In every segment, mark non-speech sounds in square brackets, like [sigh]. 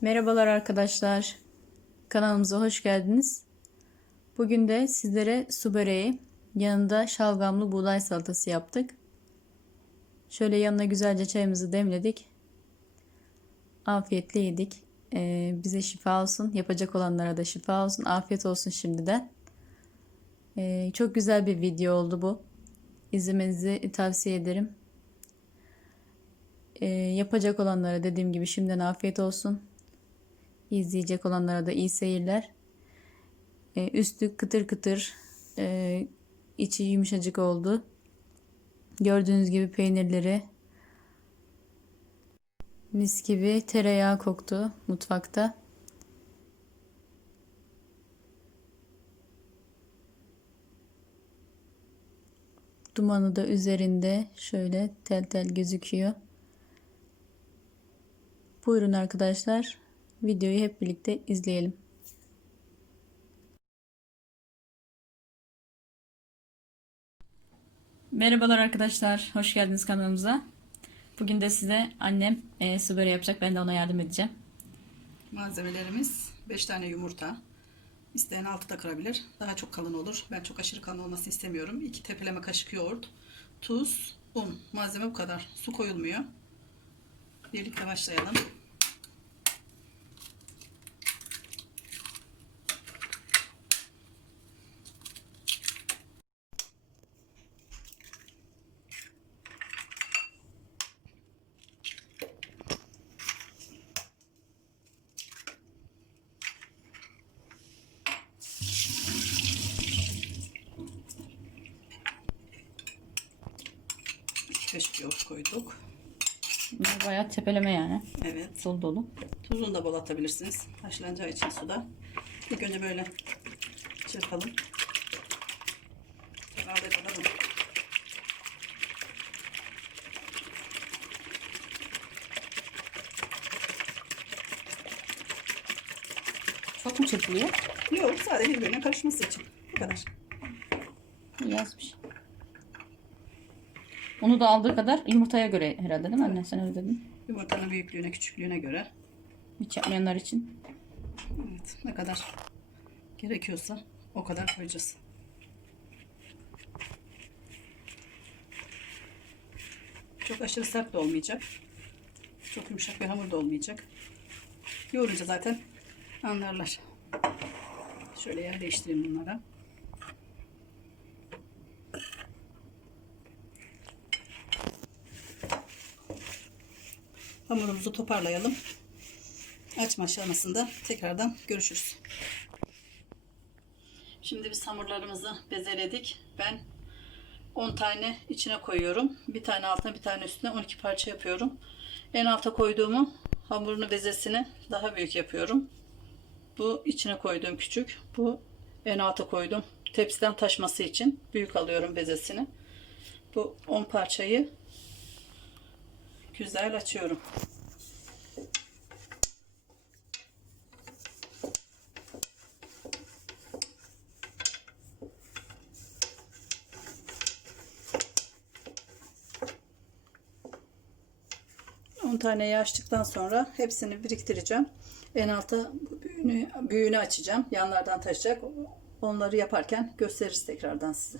Merhabalar arkadaşlar. Kanalımıza hoş geldiniz. Bugün de sizlere su böreği, yanında şalgamlı buğday salatası yaptık. Şöyle yanına güzelce çayımızı demledik. Afiyetle yedik. Ee, bize şifa olsun. Yapacak olanlara da şifa olsun. Afiyet olsun şimdiden. Ee, çok güzel bir video oldu bu. İzlemenizi tavsiye ederim. Ee, yapacak olanlara dediğim gibi şimdiden afiyet olsun. İzleyecek olanlara da iyi seyirler. Ee, üstü kıtır kıtır, e, içi yumuşacık oldu. Gördüğünüz gibi peynirleri mis gibi tereyağı koktu mutfakta. Dumanı da üzerinde şöyle tel tel gözüküyor. Buyurun arkadaşlar. Videoyu hep birlikte izleyelim. Merhabalar arkadaşlar. Hoş geldiniz kanalımıza. Bugün de size annem e, su böreği yapacak. Ben de ona yardım edeceğim. Malzemelerimiz 5 tane yumurta. İsteyen altı da kırabilir. Daha çok kalın olur. Ben çok aşırı kalın olmasını istemiyorum. 2 tepeleme kaşık yoğurt, tuz, un. Malzeme bu kadar. Su koyulmuyor. Birlikte başlayalım. Kaşık yoğurt koyduk. Bunlar bayağı tepeleme yani. Evet. Dolu dolu. Tuzunu da bol atabilirsiniz. Haşlanacağı için suda. İlk önce böyle çırpalım. Kadar mı? Çok mu çırpılıyor? Yok sadece birbirine karışması için. Bu kadar. Yazmış. Onu da aldığı kadar yumurtaya göre herhalde değil mi anne? Sen öyle dedin. Yumurtanın büyüklüğüne, küçüklüğüne göre. Hiç yapmayanlar için. Evet, ne kadar gerekiyorsa o kadar koyacağız. Çok aşırı sert de olmayacak. Çok yumuşak bir hamur da olmayacak. Yoğurunca zaten anlarlar. Şöyle yer değiştireyim bunlara. Hamurumuzu toparlayalım. Açma aşamasında tekrardan görüşürüz. Şimdi biz hamurlarımızı bezeledik. Ben 10 tane içine koyuyorum. Bir tane altına bir tane üstüne 12 parça yapıyorum. En alta koyduğumu hamurunu bezesini daha büyük yapıyorum. Bu içine koyduğum küçük. Bu en alta koydum. Tepsiden taşması için büyük alıyorum bezesini. Bu 10 parçayı güzel açıyorum. Taneyi açtıktan sonra hepsini biriktireceğim. En alta büyüğünü, büyüğünü açacağım. Yanlardan taşacak. Onları yaparken gösteririz tekrardan size.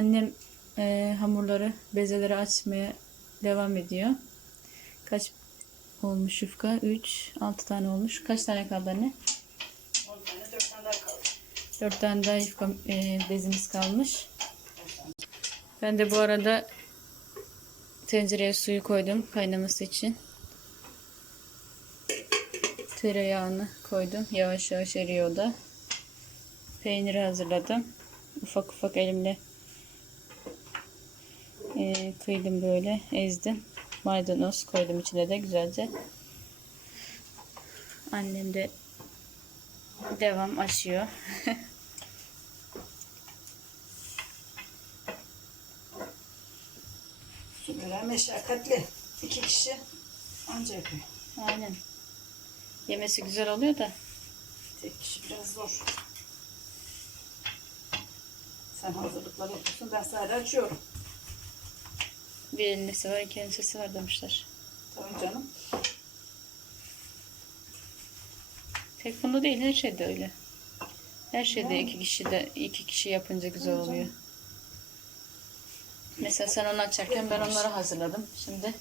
Annem e, hamurları, bezeleri açmaya devam ediyor. Kaç olmuş yufka. 3, 6 tane olmuş. Kaç tane kaldı anne? 10 tane 4 tane daha kaldı. 4 tane daha yufka e, bezimiz kalmış. Ben de bu arada tencereye suyu koydum kaynaması için. Tereyağını koydum. Yavaş yavaş eriyor da. Peyniri hazırladım. Ufak ufak elimle e, kıydım böyle ezdim. Maydanoz koydum içine de güzelce. Annem de devam açıyor. [laughs] Süper meşakkatli. 2 kişi anca yapıyor. Aynen. Yemesi güzel oluyor da. Tek kişi biraz zor. Sen hazırlıkları yapıyorsun. Ben sadece açıyorum. Bir elindesi var, iki elindesi var demişler. Tabii canım. Tek bunda değil, her şeyde öyle. Her şeyde iki kişi de iki kişi yapınca güzel oluyor. Mesela sen onu açarken ben onları hazırladım. Şimdi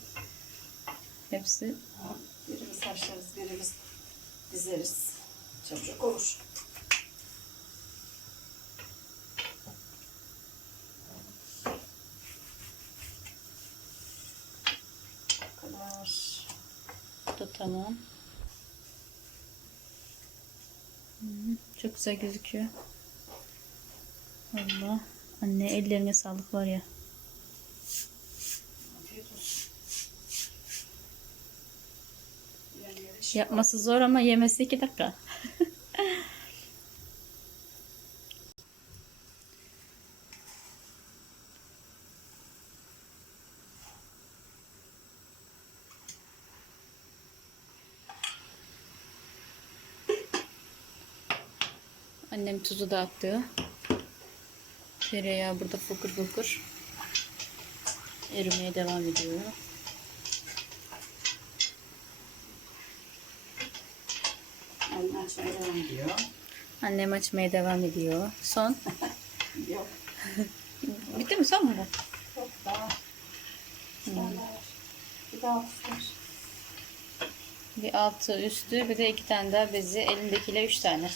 hepsi Birimiz haşlarız, birimiz dizeriz. Çabucak olur. Bu kadar. da tamam. Çok güzel gözüküyor. Allah. Anne ellerine sağlık var ya. Yapması zor ama yemesi iki dakika. [laughs] Annem tuzu da attı. Tereyağı burada fokur fokur. Erimeye devam ediyor. Anne açmaya devam ediyor. Annem açmaya devam ediyor. Son. [laughs] Yok. [laughs] Bitti mi son mu bu? Çok daha. Var. Bir daha tutar. Bir altı üstü bir de iki tane daha bezi. Elindekiyle üç tane.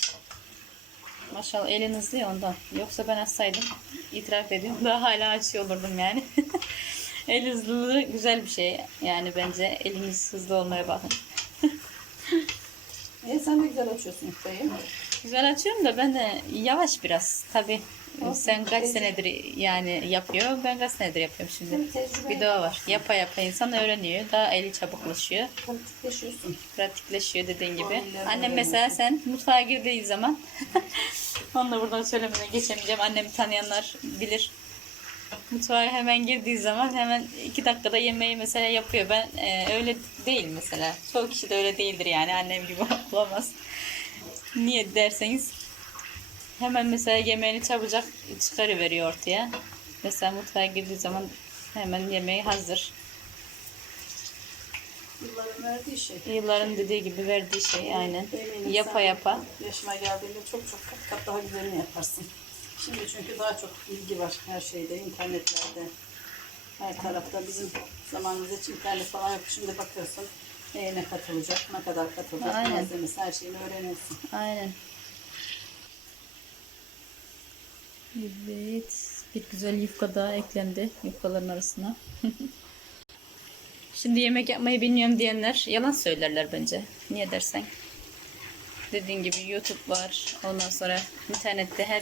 Maşallah elin hızlı ya ondan. Yoksa ben açsaydım itiraf ediyorum [laughs] daha hala açıyor olurdum yani. [laughs] El hızlılığı güzel bir şey. Yani bence eliniz hızlı olmaya bakın. [laughs] E sen de güzel açıyorsun yufkayı. Güzel açıyorum da ben de yavaş biraz. Tabi sen kaç senedir yani yapıyor. Ben kaç senedir yapıyorum şimdi. Bir o var. Yapa yapa insan öğreniyor. Daha eli çabuklaşıyor. Pratikleşiyorsun. pratikleşiyor dediğin gibi. Aynen, Annem mesela sen mutfağa girdiği zaman [laughs] onu da buradan söylemeden geçemeyeceğim. Annemi tanıyanlar bilir. Mutfağa hemen girdiği zaman hemen iki dakikada yemeği mesela yapıyor. Ben e, öyle değil mesela. Çoğu kişi de öyle değildir yani annem gibi [laughs] olamaz. Niye derseniz hemen mesela yemeğini çabucak çıkarıveriyor ortaya. Mesela mutfağa girdiği zaman hemen yemeği hazır. Yılların verdiği şey. Yılların dediği gibi verdiği şey aynen. Eminim Yapa yapa. Yaşıma geldiğinde çok çok kat kat daha güzelini yaparsın. Şimdi çünkü daha çok bilgi var her şeyde, internetlerde. Her tarafta bizim zamanımızda hiç internet falan yok. Şimdi bakıyorsun ne katılacak, ne kadar katılacak, Aynen. malzemesi her şeyini öğreniyorsun. Aynen. Evet. Bir güzel yufka daha eklendi yufkaların arasına. [laughs] Şimdi yemek yapmayı bilmiyorum diyenler yalan söylerler bence. Niye dersen. Dediğin gibi YouTube var. Ondan sonra internette her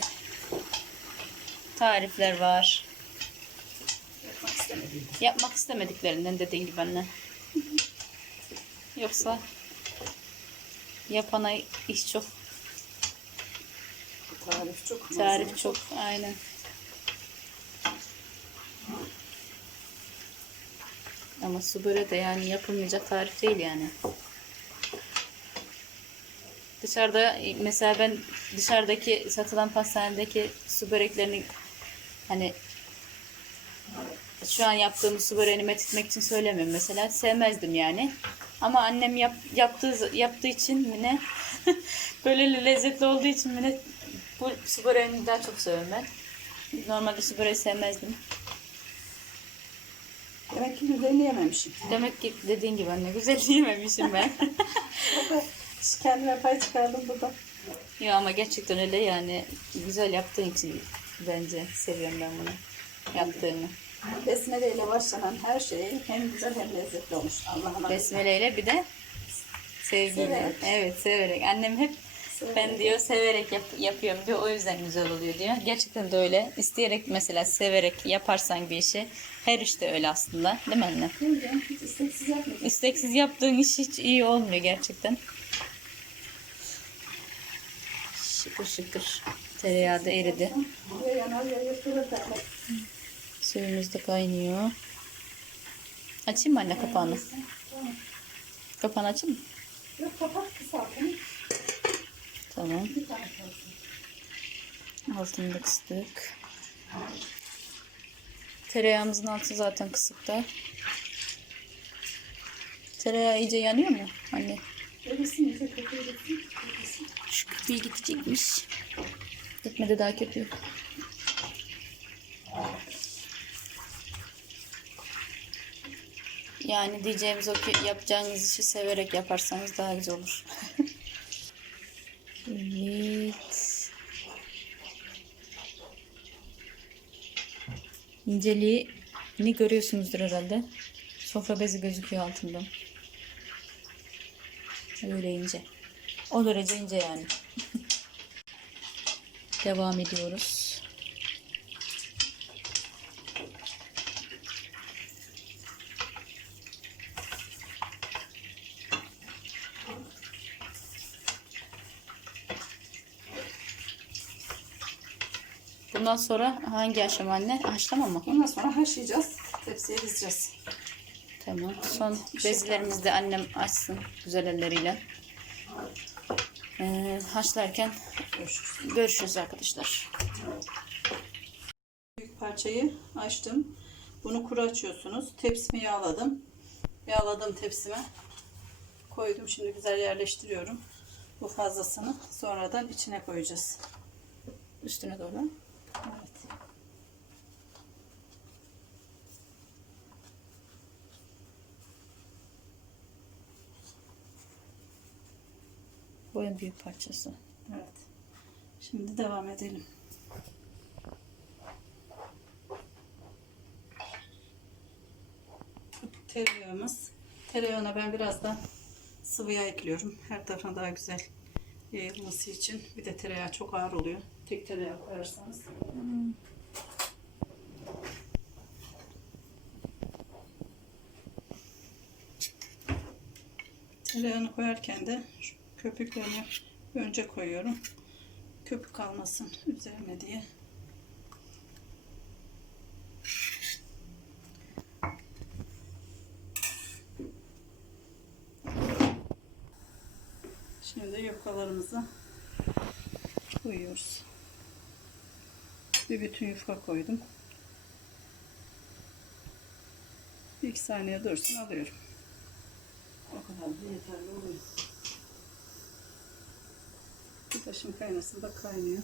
tarifler var. Yapmak istemediklerinden dediğin gibi anne. Yoksa yapana iş çok, Tarif çok. tarif malzeme çok. Aynen. Ama su böreği de yani yapılmayacak tarif değil yani. Dışarıda mesela ben dışarıdaki satılan pastanedeki su böreklerini hani şu an yaptığımız su böreğini methetmek için söylemiyorum mesela sevmezdim yani. Ama annem yap, yaptığı yaptığı için mi ne [laughs] böyle lezzetli olduğu için mi ne bu su böreğini daha çok seviyorum ben. Normalde su böreği sevmezdim. Demek ki güzelini yememişim. Demek ki dediğin gibi anne güzel [laughs] yememişim ben. [laughs] Kendime pay çıkardım burada. ya ama gerçekten öyle yani güzel yaptığın için bence seviyorum ben bunu yaptığını. Besmele ile başlanan her şey hem güzel hem lezzetli olmuş. Allah'ına. Besmele ile bir de sevgiyle. Severek. Evet severek. Annem hep ben diyor severek yap- yapıyorum diyor o yüzden güzel oluyor diyor. Gerçekten de öyle. İsteyerek mesela severek yaparsan bir işi her işte öyle aslında. Değil mi anne? Hiç isteksiz yapmadım. İsteksiz yaptığın iş hiç iyi olmuyor gerçekten. Şıkır şıkır. Tereyağı da eridi. Ya yanar ya yırtılır. Suyumuz da kaynıyor. Açayım mı anne kapağını? Kapağını açayım mı? Yok kapat kısaltın. Tamam. Altını da kıstık. Tereyağımızın altı zaten kısıkta. Tereyağı iyice yanıyor mu anne? Şu köpüğü gidecekmiş. Gitmedi daha köpüğü. Yani diyeceğimiz o ki yapacağınız işi severek yaparsanız daha güzel olur. [laughs] evet. İnceliğini görüyorsunuzdur herhalde. Sofra bezi gözüküyor altından. Öyle ince. O derece ince yani. [laughs] Devam ediyoruz. Bundan sonra hangi aşama anne? Haşlama mı? Ondan sonra haşlayacağız. Tepsiye dizeceğiz. Tamam. Son bezilerimizi de annem açsın güzel elleriyle. Ee, haşlarken Görüşürüz. görüşürüz arkadaşlar. Büyük parçayı açtım. Bunu kuru açıyorsunuz. Tepsimi yağladım. Yağladım tepsime. Koydum. Şimdi güzel yerleştiriyorum. Bu fazlasını sonradan içine koyacağız. Üstüne doğru. Evet. Bu en büyük parçası. Evet. Şimdi devam edelim. Tereyağımız. Tereyağına ben biraz da sıvı yağ ekliyorum. Her tarafına daha güzel yayılması için. Bir de tereyağı çok ağır oluyor. Tek tereyağı koyarsanız. Tereyağını koyarken de köpüklerini önce koyuyorum. Köpük kalmasın üzerine diye. Şimdi yufkalarımızı koyuyoruz. Bir bütün yufka koydum. Bir iki saniye dursun alıyorum. O kadar da yeterli oluyor. Bir taşım kaynasın da kaynıyor.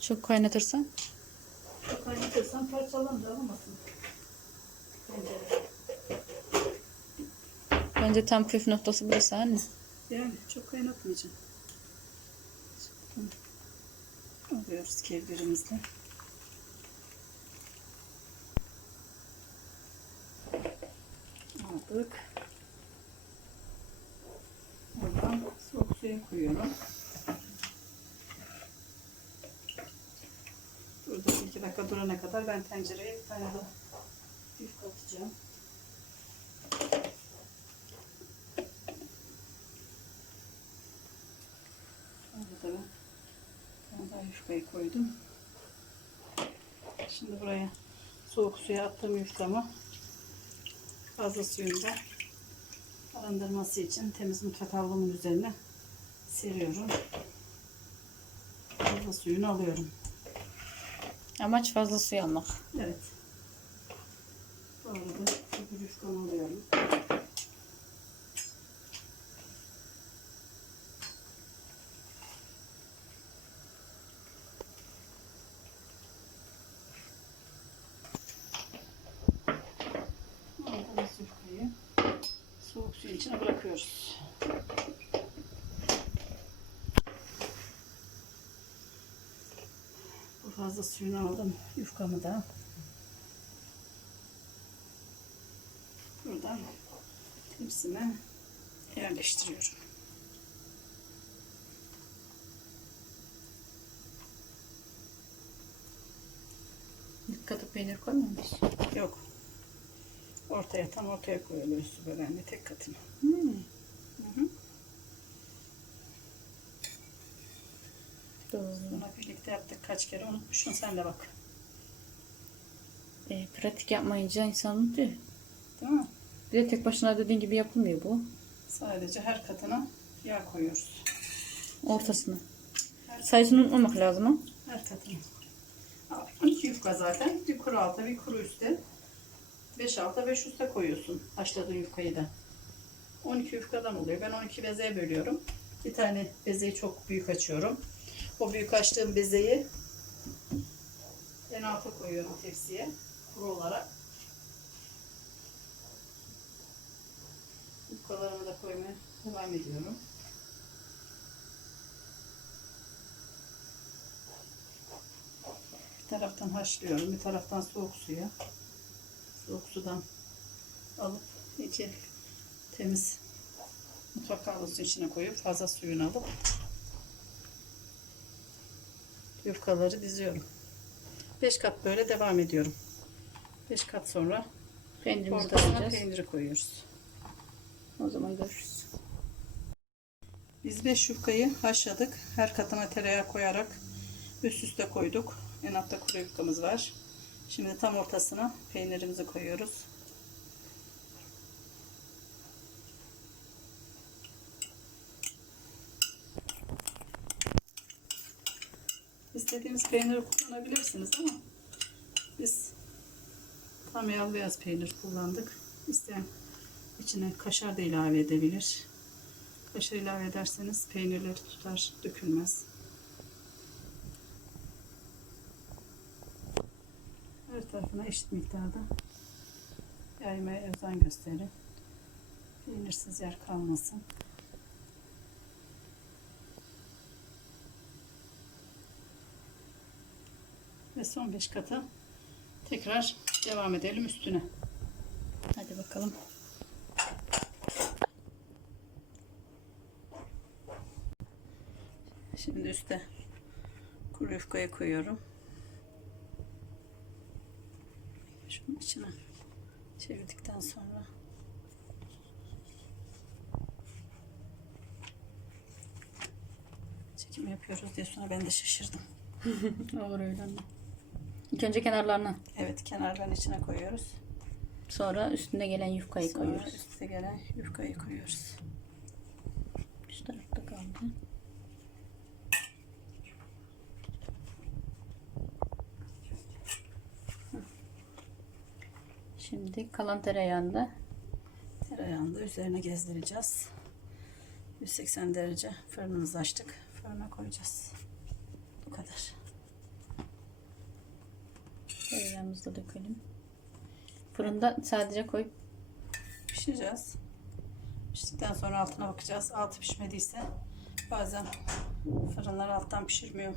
Çok kaynatırsan Çok kaynatırsan parçalanır alamazsın. Tencere. bence tam püf noktası burası anne. Yani çok kaynatmayacağım. Alıyoruz kevgirimizle. Aldık. Oradan soğuk suya koyuyorum. Burada iki dakika durana kadar ben tencereye bir tane daha yufka atacağım. Orada ben yufkayı koydum. Şimdi buraya soğuk suya attığım yufkamı fazla suyunu da arındırması için temiz mutfak havlumun üzerine seriyorum. Fazla suyunu alıyorum. Amaç fazla suyu almak. Evet. Bu arada öbür yufkamı alıyorum. İçine bırakıyoruz. Bu fazla suyunu aldım. Yufkamı da. Buradan tepsime yerleştiriyorum. Katıp peynir koymuyor musun? Yok. Ortaya tam ortaya koyuluyor su böreğinde tek katına. Hmm. Hı hı. Doğru. Bunu birlikte yaptık kaç kere unutmuşsun sen de bak. E, pratik yapmayınca insan unutuyor. Değil mi? Bir de tek başına dediğin gibi yapılmıyor bu. Sadece her katına yağ koyuyoruz. Ortasına. Her, Sayısını unutmamak lazım ha. her katına. 12 yufka zaten. Bir kuru alta bir kuru üstte. 5 alta 5 üstte koyuyorsun. Haşladığın yufkayı da. 12 yufkadan oluyor. Ben 12 bezeye bölüyorum. Bir tane bezeyi çok büyük açıyorum. O büyük açtığım bezeyi en alta koyuyorum tepsiye. Kuru olarak. Yufkalarımı da koymaya devam ediyorum. Bir taraftan haşlıyorum, bir taraftan soğuk suya. Soğuk sudan alıp içi temiz mutfak havlusu içine koyup fazla suyunu alıp yufkaları diziyorum. 5 kat böyle devam ediyorum. 5 kat sonra Peynirimizi ortasına peyniri koyuyoruz. O zaman görüşürüz. Biz 5 yufkayı haşladık. Her katına tereyağı koyarak üst üste koyduk. En altta kuru yufkamız var. Şimdi tam ortasına peynirimizi koyuyoruz. İstediğiniz peyniri kullanabilirsiniz ama biz tam yağlı beyaz peynir kullandık. İsteyen içine kaşar da ilave edebilir. Kaşar ilave ederseniz peynirleri tutar, dökülmez. Tarafına eşit miktarda yaymaya özen gösterin. Peynirsiz yer kalmasın. Ve son 5 kata tekrar devam edelim üstüne. Hadi bakalım. Şimdi üste kuru yufkayı koyuyorum. Şunun içine çevirdikten sonra çekim yapıyoruz diye sonra ben de şaşırdım. [laughs] Olur öyle anne. İlk önce kenarlarına. Evet kenarların içine koyuyoruz. Sonra üstüne gelen yufkayı Sonra koyuyoruz. üste gelen yufkayı koyuyoruz. Şu tarafta kaldı. Şimdi kalan tereyağında Tereyağını da üzerine gezdireceğiz. 180 derece fırınımızı açtık. Fırına koyacağız. Bu kadar. tereyağımızı da dökelim. Fırında sadece koyup Pişireceğiz. Piştikten sonra altına bakacağız. Altı pişmediyse bazen fırınlar alttan pişirmiyor.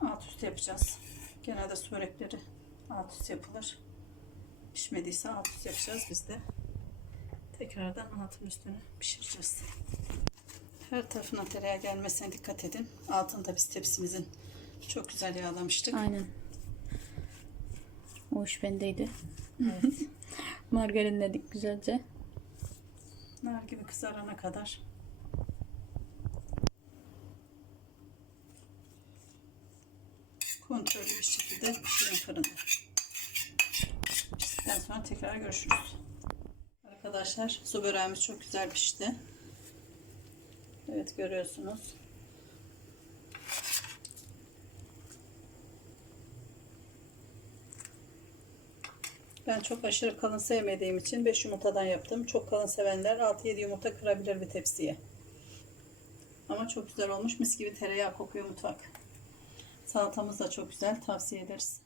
Alt üst yapacağız. Genelde su börekleri alt üst yapılır. Pişmediyse alt üst yapacağız biz de. Tekrardan altın üstünü pişireceğiz. Her tarafına tereyağı gelmesine dikkat edin. Altını da biz tepsimizin çok güzel yağlamıştık. aynen. O iş bendeydi. Evet. [laughs] Margarinledik güzelce. Nar gibi kızarana kadar kontrollü bir şekilde pişirin fırında. Piştikten sonra tekrar görüşürüz. Arkadaşlar su böreğimiz çok güzel pişti. Evet görüyorsunuz. Ben çok aşırı kalın sevmediğim için 5 yumurtadan yaptım. Çok kalın sevenler 6-7 yumurta kırabilir bir tepsiye. Ama çok güzel olmuş. Mis gibi tereyağı kokuyor mutfak. Salatamız da çok güzel. Tavsiye ederiz.